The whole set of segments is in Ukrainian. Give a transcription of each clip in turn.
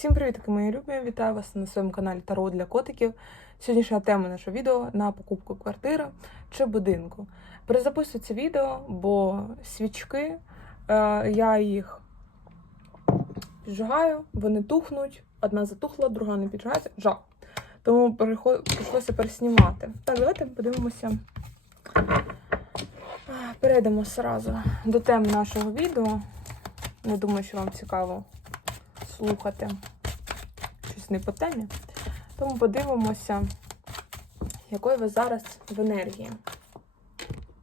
Всім привіт, мої любі! Вітаю вас на своєму каналі Таро для котиків. Сьогоднішня тема нашого відео на покупку квартири чи будинку. Перезаписую це відео, бо свічки е, я їх піджигаю, вони тухнуть. Одна затухла, друга не піджигається. Жах. Тому прийшлося переснімати. Так, давайте подивимося. Перейдемо одразу до теми нашого відео. Не думаю, що вам цікаво слухати щось не по темі. Тому подивимося, якої ви зараз в енергії.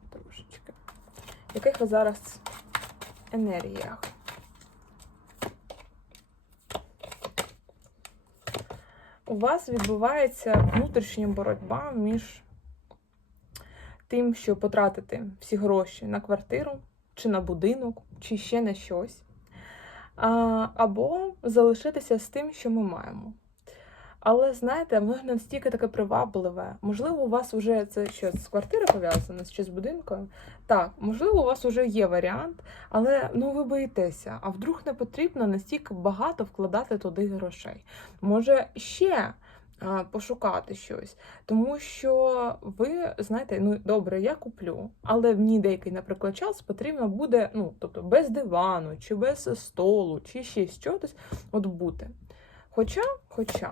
Трошечки. Яких ви зараз енергіях? У вас відбувається внутрішня боротьба між тим, що потратити всі гроші на квартиру, чи на будинок, чи ще на щось або залишитися з тим, що ми маємо. Але знаєте, воно настільки таке привабливе. Можливо, у вас вже це що з квартири пов'язано, чи з будинком? Так, можливо, у вас вже є варіант, але ну ви боїтеся, а вдруг не потрібно настільки багато вкладати туди грошей. Може ще пошукати щось, тому що ви знаєте, ну добре, я куплю, але ній деякий, наприклад, час потрібно буде, ну тобто без дивану, чи без столу, чи ще щось от бути. Хоча, хоча,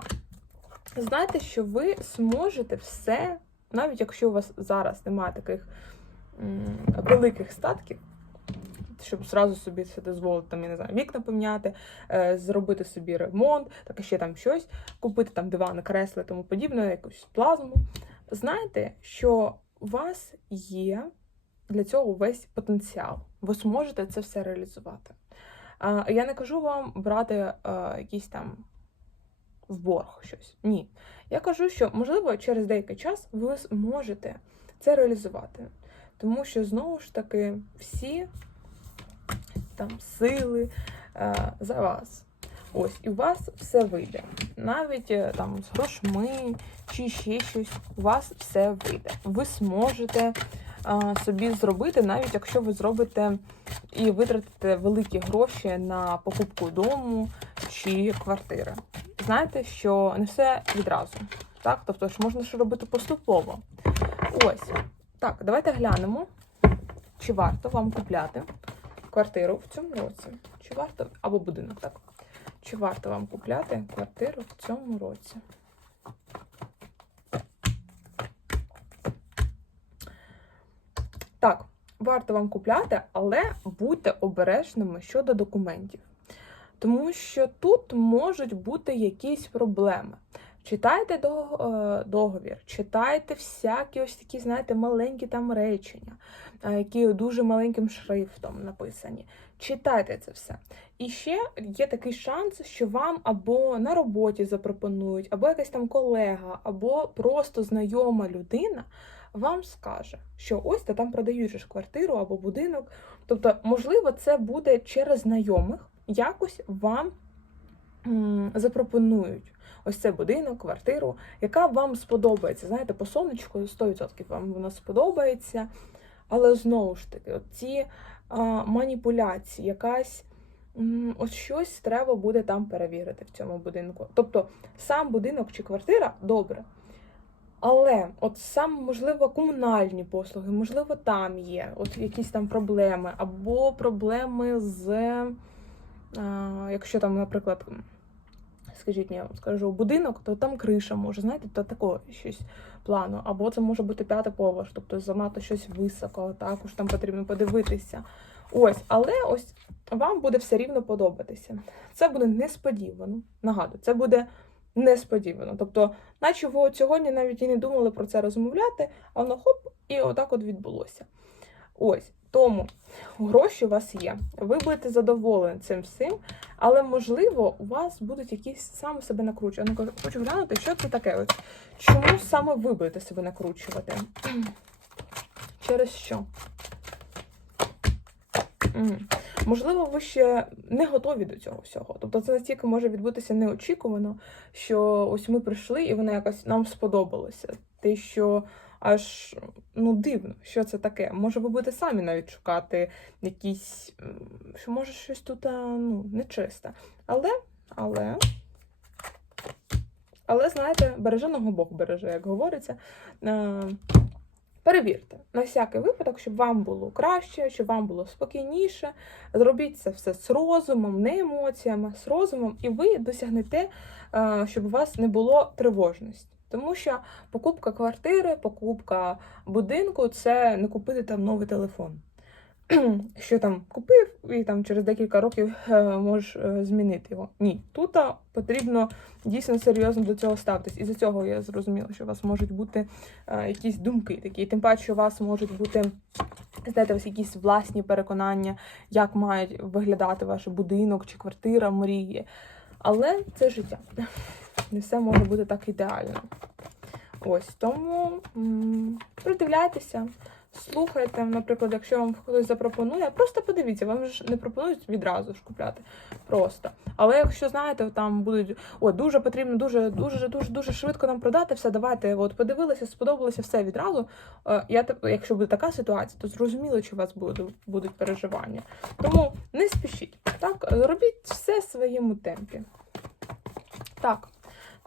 знайте, що ви зможете все, навіть якщо у вас зараз немає таких м, великих статків. Щоб зразу собі це дозволити, там, я не знаю, вікна поміняти, е, зробити собі ремонт, так і ще там щось, купити там дивани, кресла тому подібне, якусь плазму. Знайте, що у вас є для цього весь потенціал. Ви зможете це все реалізувати. Я не кажу вам брати е, якісь там в борг щось. Ні. Я кажу, що можливо через деякий час ви зможете це реалізувати. Тому що знову ж таки всі там сили е, за вас. Ось, і у вас все вийде. Навіть е, там з грошми чи ще щось, у вас все вийде. Ви зможете е, собі зробити, навіть якщо ви зробите і витратите великі гроші на покупку дому чи квартири. Знаєте, що не все відразу. Так? Тобто ж можна ж робити поступово. Ось. Так, давайте глянемо, чи варто вам купляти квартиру в цьому році. Чи варто, або будинок, так. Чи варто вам купляти квартиру в цьому році? Так, варто вам купляти, але будьте обережними щодо документів. Тому що тут можуть бути якісь проблеми. Читайте е, договір, читайте всякі ось такі, знаєте, маленькі там речення, е, які дуже маленьким шрифтом написані. Читайте це все. І ще є такий шанс, що вам або на роботі запропонують, або якась там колега, або просто знайома людина вам скаже, що ось та там продають квартиру або будинок. Тобто, можливо, це буде через знайомих, якось вам запропонують ось цей будинок, квартиру, яка вам сподобається. Знаєте, по сонечку 100% вам вона сподобається. Але знову ж таки, ці маніпуляції, якась ось щось треба буде там перевірити в цьому будинку. Тобто сам будинок чи квартира добре. Але от сам, можливо, комунальні послуги, можливо, там є от якісь там проблеми, або проблеми з, а, якщо там, наприклад, скажіть, я вам скажу, будинок, то там криша може, знаєте, то такого щось плану. Або це може бути п'ятий поверх, тобто занадто щось високо, також там потрібно подивитися. Ось, але ось вам буде все рівно подобатися. Це буде несподівано. Нагадую, це буде несподівано. Тобто, наче ви от сьогодні навіть і не думали про це розмовляти, а воно хоп, і отак от відбулося. Ось. Тому гроші у вас є. Ви будете задоволені цим всім, але можливо у вас будуть якісь саме себе накручувати. Хочу глянути, що це таке. Ось. Чому саме ви будете себе накручувати? Через що? Можливо, ви ще не готові до цього всього. Тобто це настільки може відбутися неочікувано, що ось ми прийшли, і воно якось нам сподобалося. Те, що аж ну дивно, що це таке. Може, ви будете самі навіть шукати якісь, що може щось тут ну, нечисте. Але, але Але знаєте, береженого Бог береже, як говориться. Перевірте на всякий випадок, щоб вам було краще, щоб вам було спокійніше. Зробіть це все з розумом, не емоціями, з розумом, і ви досягнете, щоб у вас не було тривожності. Тому що покупка квартири, покупка будинку це не купити там новий телефон. Що там купив, і там через декілька років е, можеш е, змінити його. Ні, тут потрібно дійсно серйозно до цього ставитись. І за цього я зрозуміла, що у вас можуть бути е, якісь думки такі. Тим паче, у вас можуть бути знаєте, вас якісь власні переконання, як мають виглядати ваш будинок чи квартира, мрії. Але це життя. Не все може бути так ідеально. Ось тому придивляйтеся, слухайте, наприклад, якщо вам хтось запропонує, просто подивіться, вам ж не пропонують відразу ж купляти. Просто. Але якщо знаєте, там будуть о, дуже потрібно, дуже, дуже, дуже, дуже швидко нам продати все, давайте, от подивилися, сподобалося все відразу. Е, Я якщо буде така ситуація, то зрозуміло, що у вас будуть, будуть переживання. Тому не спішіть. Так, робіть все в своєму темпі. Так,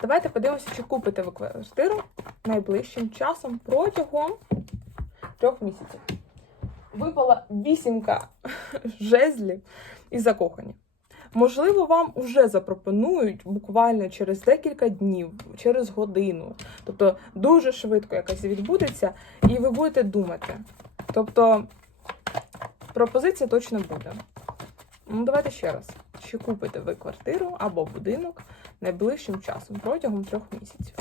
давайте подивимося, чи купите ви квартиру найближчим часом протягом трьох місяців. Випала вісімка жезлів і закохані. Можливо, вам уже запропонують буквально через декілька днів, через годину. Тобто дуже швидко якась відбудеться, і ви будете думати. Тобто пропозиція точно буде. Ну, давайте ще раз. Чи купите ви квартиру або будинок найближчим часом протягом трьох місяців?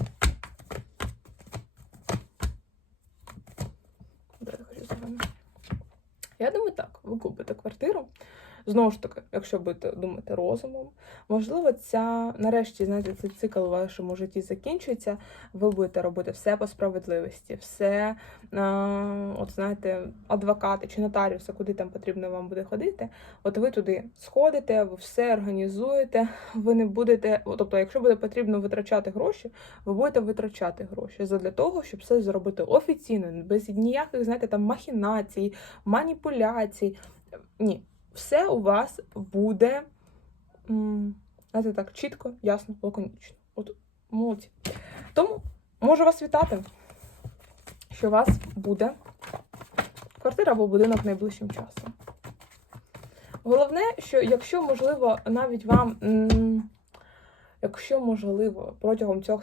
Я? Думаю, так, ви купите квартиру. Знову ж таки, якщо будете думати розумом, можливо, ця нарешті, знаєте, цей цикл у вашому житті закінчується. Ви будете робити все по справедливості, все, е, от знаєте, адвокати чи нотаріуси, куди там потрібно вам буде ходити. От ви туди сходите, ви все організуєте. Ви не будете, тобто, якщо буде потрібно витрачати гроші, ви будете витрачати гроші задля того, щоб все зробити офіційно, без ніяких, знаєте, там махінацій, маніпуляцій. Ні, все у вас буде, знаєте, так, чітко, ясно, лаконічно. От молодці. Тому можу вас вітати, що у вас буде квартира або будинок найближчим часом. Головне, що якщо можливо, навіть вам, якщо можливо, протягом цих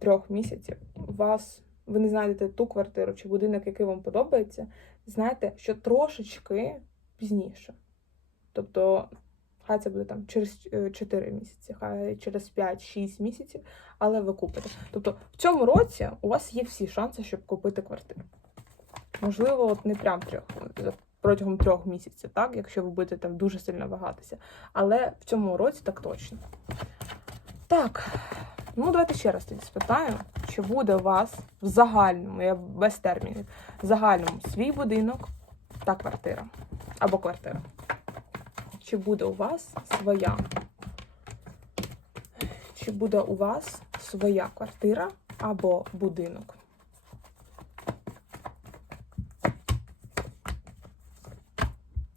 трьох- місяців вас ви не знайдете ту квартиру чи будинок, який вам подобається, знаєте, що трошечки пізніше. Тобто, хай це буде там через 4 місяці, хай через 5-6 місяців, але ви купите. Тобто, в цьому році у вас є всі шанси, щоб купити квартиру. Можливо, от не прям трьох протягом трьох місяців, так, якщо ви будете там дуже сильно вагатися. Але в цьому році так точно. Так, ну давайте ще раз тоді спитаю, чи буде у вас в загальному, я без термінів, в загальному свій будинок та квартира. Або квартира. Чи буде у вас своя? Чи буде у вас своя квартира або будинок?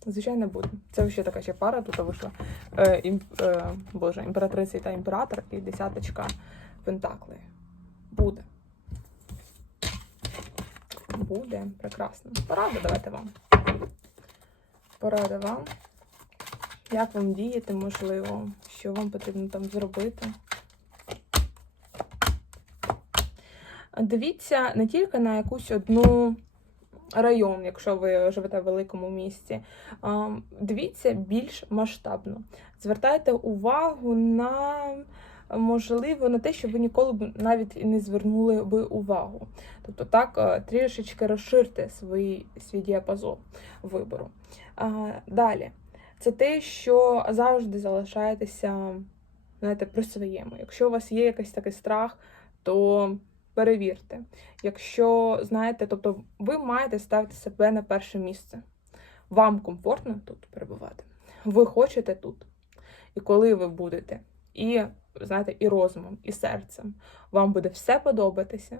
Звичайно, буде. Це ще така ще пара тут вийшла. Е, ім, е, Боже, імператриця та імператор і десяточка пентаклей. Буде. Буде. Прекрасно. Порада давайте вам. Порада вам. Як вам діяти, можливо, що вам потрібно там зробити. Дивіться не тільки на якусь одну район, якщо ви живете в великому місті. Дивіться більш масштабно. Звертайте увагу на можливо на те, що ви ніколи б навіть не звернули би увагу. Тобто так е, трішечки розширте свій, свій діапазон вибору. Далі, це те, що завжди залишаєтеся знаєте, при своєму. Якщо у вас є якийсь такий страх, то перевірте. Якщо знаєте, тобто ви маєте ставити себе на перше місце. Вам комфортно тут перебувати. Ви хочете тут. І коли ви будете, і знаєте, і розумом, і серцем вам буде все подобатися,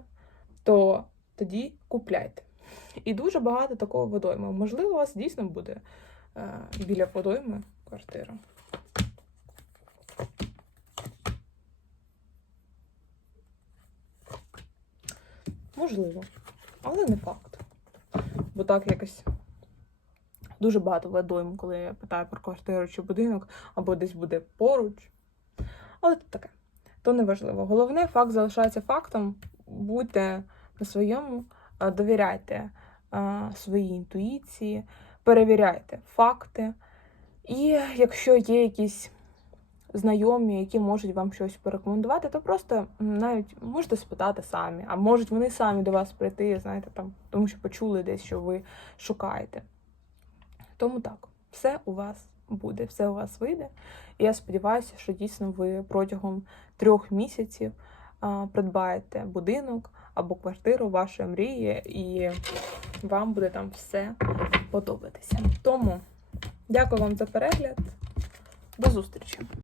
то тоді купляйте. І дуже багато такого водойми. Можливо, у вас дійсно буде біля водойми квартира. Можливо, але не факт. Бо так якось дуже багато ведомо, коли я питаю про квартиру чи будинок, або десь буде поруч. Але це таке. То не важливо. Головне, факт залишається фактом. Будьте на своєму, довіряйте а, своїй інтуїції, перевіряйте факти. І якщо є якісь знайомі, які можуть вам щось порекомендувати, то просто навіть можете спитати самі, а можуть вони самі до вас прийти, знаєте, там, тому що почули десь, що ви шукаєте. Тому так, все у вас буде, все у вас вийде. І я сподіваюся, що дійсно ви протягом трьох місяців придбаєте будинок або квартиру вашої мрії, і вам буде там все подобатися. Тому дякую вам за перегляд. До зустрічі!